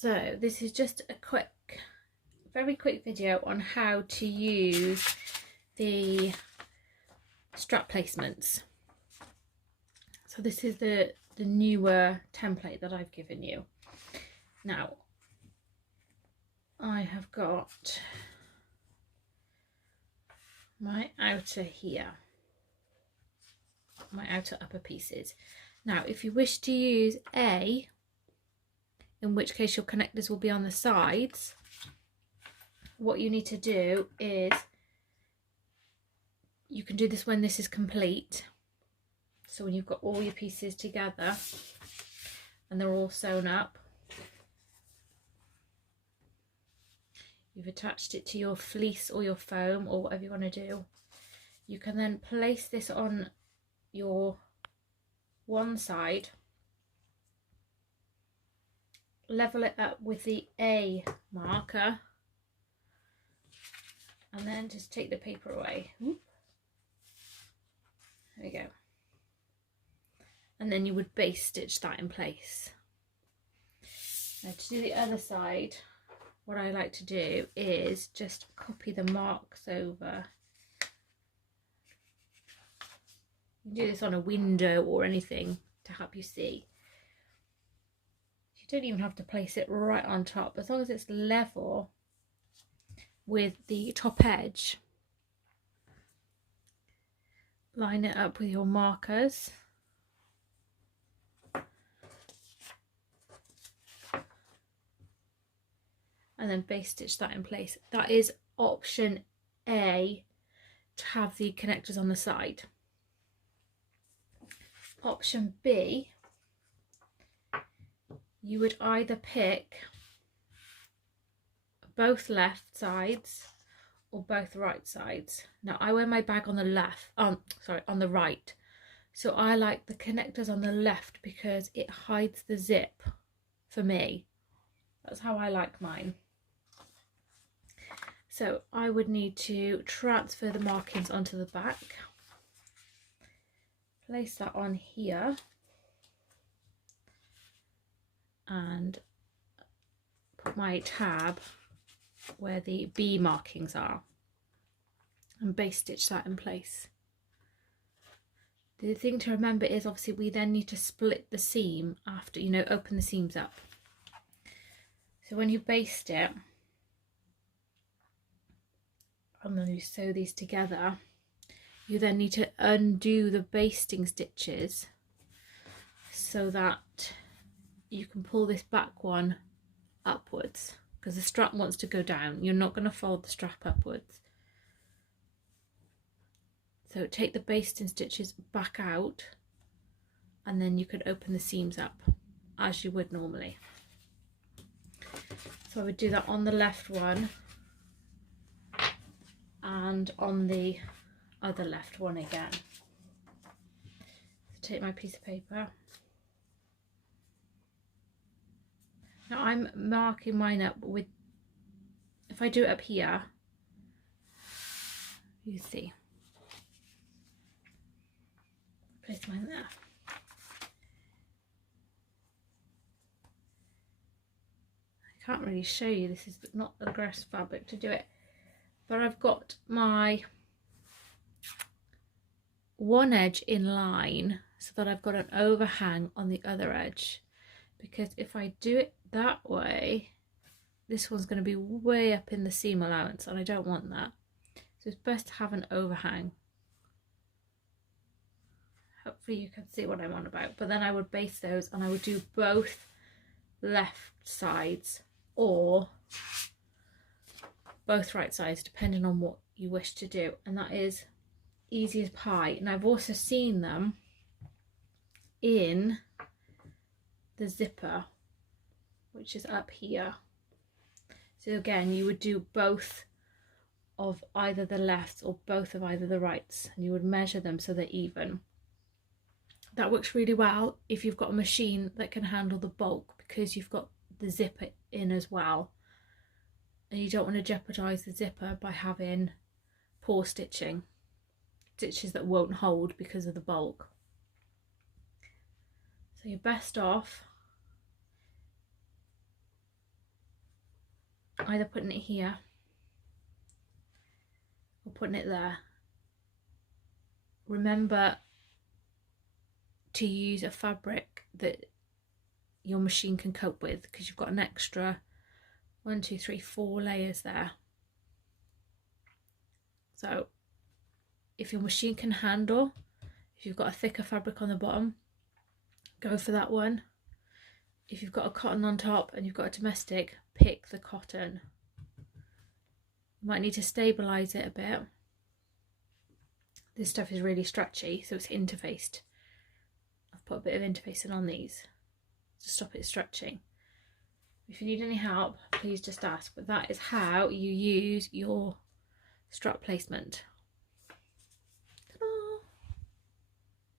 So this is just a very quick video on how to use the strap placements. So this is the newer template that I've given you. Now I have got my outer here, my outer upper pieces. Now if you wish to use A, in which case your connectors will be on the sides, what you need to do is, you can do this when this is complete. So when you've got all your pieces together and they're all sewn up, you've attached it to your fleece or your foam or whatever you want to do, you can then place this on your one side, level it up with the A marker, and then just take the paper away. There we go. And then you would base stitch that in place. Now to do the other side, what I like to do is just copy the marks over. You can do this on a window or anything to help you see. You don't even have to place it right on top, as long as it's level with the top edge. Line it up with your markers. And then base stitch that in place. That is option A, to have the connectors on the side. Option B, you would either pick both left sides or both right sides. Now I wear my bag on the left, on the right. So I like the connectors on the left because it hides the zip for me. That's how I like mine. So I would need to transfer the markings onto the back. Place that on here and put my tab where the B markings are and base stitch that in place. The thing to remember is, obviously we then need to split the seam after, open the seams up. So when you basted it, and then you sew these together, you then need to undo the basting stitches so that you can pull this back one upwards, because the strap wants to go down. You're not going to fold the strap upwards. So take the basting stitches back out and then you could open the seams up as you would normally. So I would do that on the left one and on the other left one again. So take my piece of paper. Now I'm marking mine up with, if I do it up here, you see, place mine there. I can't really show you, this is not the grass fabric to do it, but I've got my one edge in line so that I've got an overhang on the other edge, because if I do it that way, this one's going to be way up in the seam allowance and I don't want that. So it's best to have an overhang. Hopefully you can see what I'm on about. But then I would base those and I would do both left sides or both right sides, depending on what you wish to do, and that is easy as pie. And I've also seen them in the zipper, which is up here. So again, you would do both of either the lefts or both of either the rights, and you would measure them so they're even. That works really well if you've got a machine that can handle the bulk, because you've got the zipper in as well, and you don't want to jeopardize the zipper by having poor stitches that won't hold because of the bulk. So you're best off either putting it here or putting it there. Remember to use a fabric that your machine can cope with, because you've got an extra 1, 2, 3, 4 layers there. So if your machine can handle, if you've got a thicker fabric on the bottom, go for that one. If you've got a cotton on top and you've got a domestic, pick the cotton. You might need to stabilise it a bit. This stuff is really stretchy, so it's interfaced. I've put a bit of interfacing on these to stop it stretching. If you need any help, please just ask. But that is how you use your strap placement.